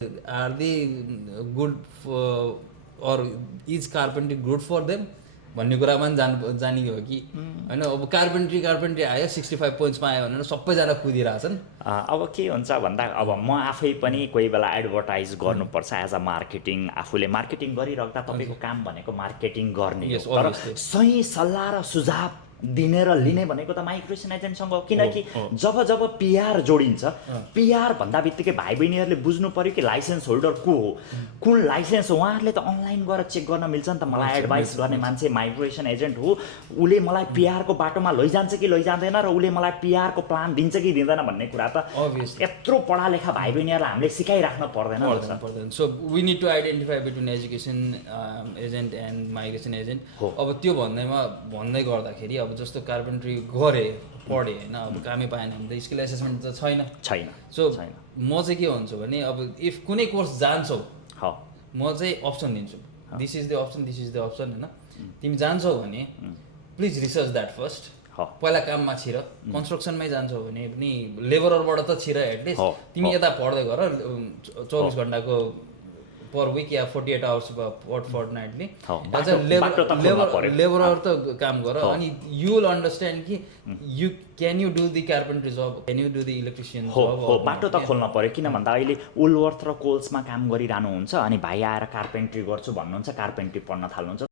Are they good for, or is carpentry good for them भन्ने कुरामा पनि जाने हो कि होइन। अब कार्पेन्ट्री आयो 65 पोइन्ट्समा आयो भनेर सबैजना कुदिरहेछन्। अब के हुन्छ भन्दा अब म आफै पनि कोही बेला एडभर्टाइज गर्नुपर्छ एज अ मार्केटिङ, आफूले मार्केटिङ गरिराख्दा तपाईँको काम भनेको मार्केटिङ गर्ने हो। तर सही सल्लाह र सुझाव दिने र लिने भनेको त माइग्रेसन एजेन्टसँग हो। किनकि जब जब पिआर जोडिन्छ, पिआर भन्दा बित्तिकै भाइ बहिनीहरूले बुझ्नु पर्यो कि लाइसेन्स होल्डर को हो, कुन लाइसेन्स हो। उहाँहरूले त अनलाइन गएर चेक गर्न मिल्छ नि त। मलाई एडभाइस गर्ने मान्छे माइग्रेसन एजेन्ट हो, उसले मलाई पिआरको बाटोमा लैजान्छ कि लैजाँदैन र उसले मलाई पिआरको प्लान दिन्छ कि दिँदैन भन्ने कुरा त यत्रो पढालेखा भाइ बहिनीहरूलाई हामीले सिकाइराख्न पर्दैन। So we need to identify between education agent and migration agent. अब त्यो भन्दै गर्दाखेरि अब जस्तो कार्पेन्ट्री गरे पढेँ होइन, अब कामै पाएन भने त स्किल एसेसमेन्ट त छैन। सो म चाहिँ के भन्छु भने अब इफ कुनै कोर्स जान्छौ म चाहिँ अप्सन दिन्छु, this is the option, this is the option होइन। तिमी जान्छौ भने प्लिज रिसर्च द्याट फर्स्ट। पहिला काममा छिर, कन्स्ट्रक्सनमै जान्छौ भने पनि लेबररबाट त छिर एटलिस्ट। तिमी यता पढ्दै गर 24 घन्टाको पर विक या 48 आवर्स पर फोर्टनाइटली लेबरर त काम गर। अनि यु विल अन्डरस्ट्यान्ड कि can you do the carpentry job, can you do the electrician job. बाटो त खोल्न पर्यो। किन भन्दा अहिले उलवर्थ र कोल्समा काम गरिरहनुहुन्छ अनि भाइ आएर कार्पेन्ट्री गर्छु भन्नुहुन्छ, कार्पेन्ट्री पढ्न थाल्नुहुन्छ।